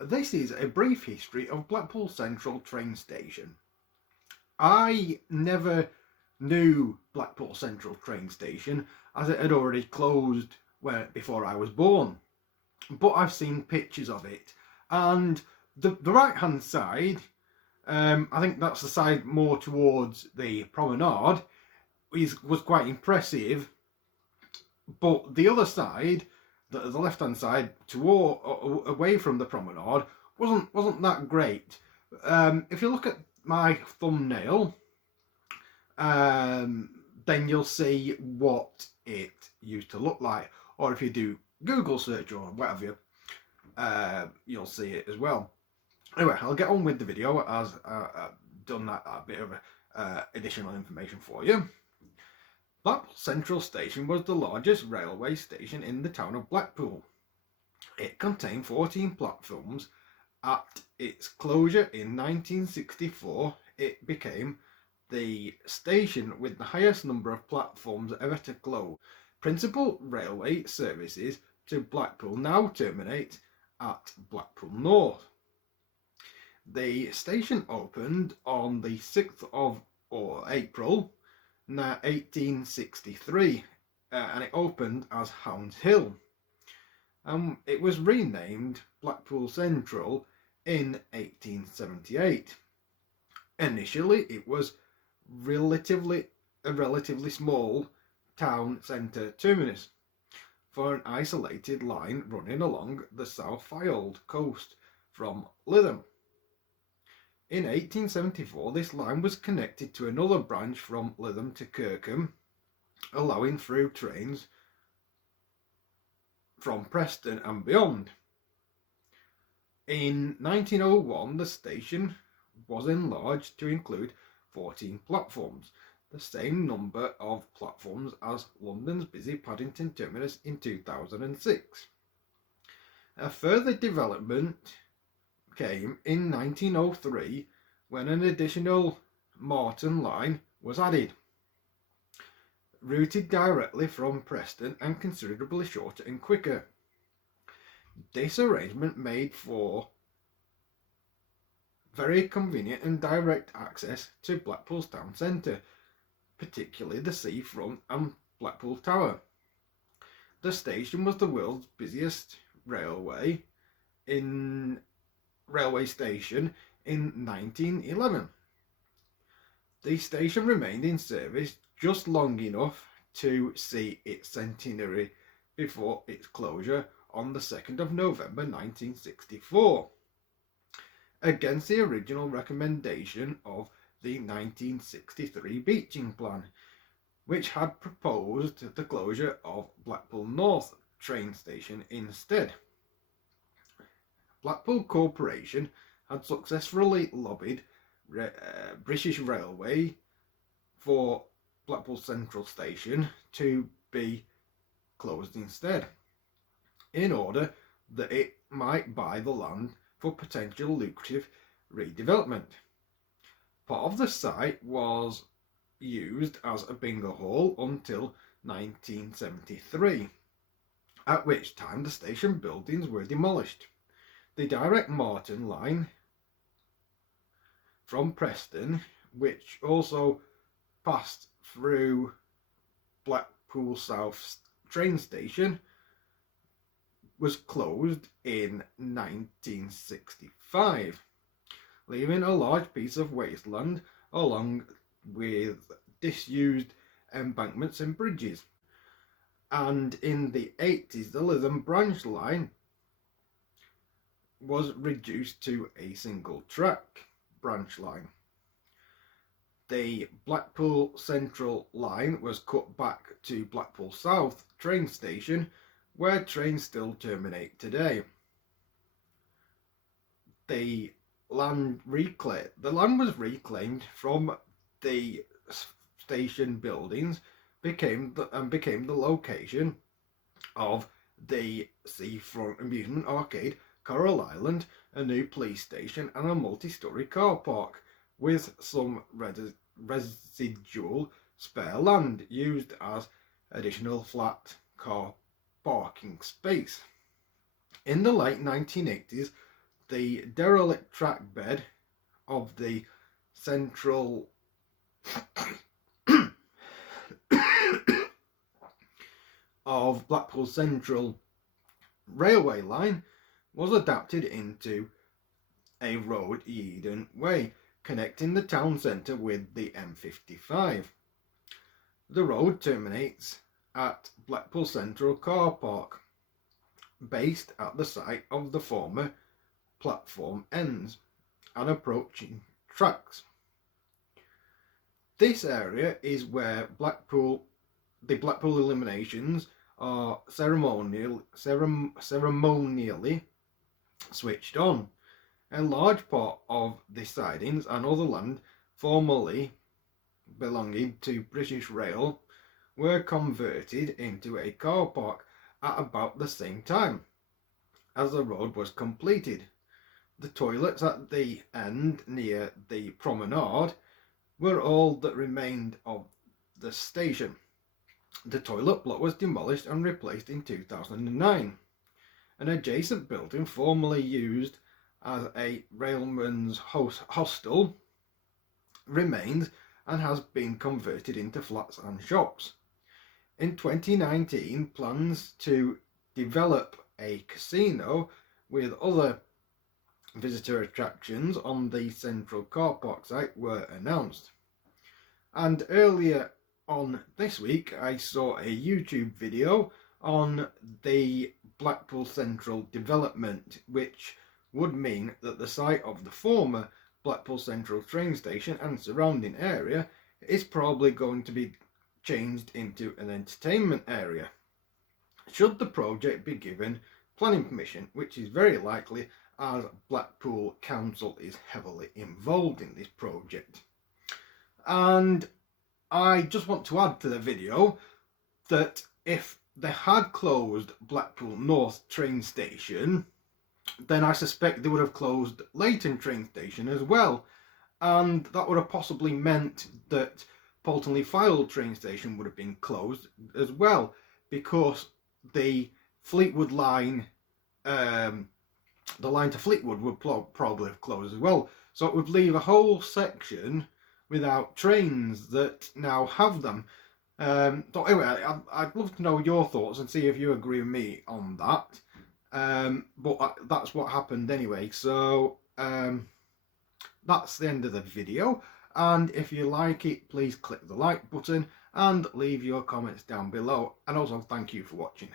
This is a brief history of Blackpool Central train station. I never knew Blackpool Central train station as it had already closed before I was born. But I've seen pictures of it, and the right hand side, I think that's the side more towards the promenade, was quite impressive. But the other side, the left hand side, away from the promenade, wasn't that great. If you look at my thumbnail, then you'll see what it used to look like. Or if you do Google search or whatever, you'll see it as well. Anyway, I'll get on with the video as I've done that bit of additional information for you. Blackpool Central Station was the largest railway station in the town of Blackpool. It contained 14 platforms. At its closure in 1964, it became the station with the highest number of platforms ever to close. Principal railway services to Blackpool now terminate at Blackpool North. The station opened on the 6th of April 1863, and it opened as Hounds Hill. It was renamed Blackpool Central in 1878. Initially, it was a relatively small town centre terminus for an isolated line running along the South Fylde coast from Lytham. In 1874, this line was connected to another branch from Lytham to Kirkham, allowing through trains from Preston and beyond. In 1901, the station was enlarged to include 14 platforms, the same number of platforms as London's busy Paddington terminus in 2006. A further development came in 1903 when an additional Marton line was added, routed directly from Preston and considerably shorter and quicker. This arrangement made for very convenient and direct access to Blackpool's town centre, particularly the seafront and Blackpool Tower. The station was the world's busiest railway station in 1911. The station remained in service just long enough to see its centenary before its closure on the 2nd of November 1964, against the original recommendation of the 1963 Beeching Plan, which had proposed the closure of Blackpool North train station instead. Blackpool Corporation had successfully lobbied British Railway for Blackpool Central Station to be closed instead, in order that it might buy the land for potential lucrative redevelopment. Part of the site was used as a bingo hall until 1973, at which time the station buildings were demolished. The direct Marton line from Preston, which also passed through Blackpool South train station, was closed in 1965, leaving a large piece of wasteland along with disused embankments and bridges. And in the 80s, the Lytham branch line was reduced to a single track branch line. The Blackpool Central line was cut back to Blackpool South train station, where trains still terminate today. The land was reclaimed from the station buildings, became the location of the seafront amusement arcade, Coral Island, a new police station, and a multi-storey car park with some residual spare land used as additional flat car parking space. In the late 1980s, the derelict track bed of the central of Blackpool Central railway line was adapted into a road Eden Way, connecting the town centre with the M55. The road terminates at Blackpool Central Car Park, based at the site of the former platform ends and approaching tracks. This area is where the Blackpool eliminations are ceremonially switched on. A large part of the sidings and other land formerly belonging to British Rail were converted into a car park at about the same time as the road was completed. The toilets at the end near the promenade were all that remained of the station. The toilet block was demolished and replaced in 2009. An adjacent building, formerly used as a railman's hostel, remains and has been converted into flats and shops. In 2019, plans to develop a casino with other visitor attractions on the central car park site were announced. And earlier on this week, I saw a YouTube video on the Blackpool Central development, which would mean that the site of the former Blackpool Central train station and surrounding area is probably going to be changed into an entertainment area, should the project be given planning permission, which is very likely as Blackpool Council is heavily involved in this project. And I just want to add to the video that if they had closed Blackpool North train station, then I suspect they would have closed Leighton train station as well, and that would have possibly meant that Polton Fylde train station would have been closed as well, because the Fleetwood line, the line to Fleetwood would probably have closed as well. So it would leave a whole section without trains that now have them. So anyway, I'd love to know your thoughts and see if you agree with me on that. But that's what happened anyway. So that's the end of the video. And if you like it, please click the like button and leave your comments down below. And also thank you for watching.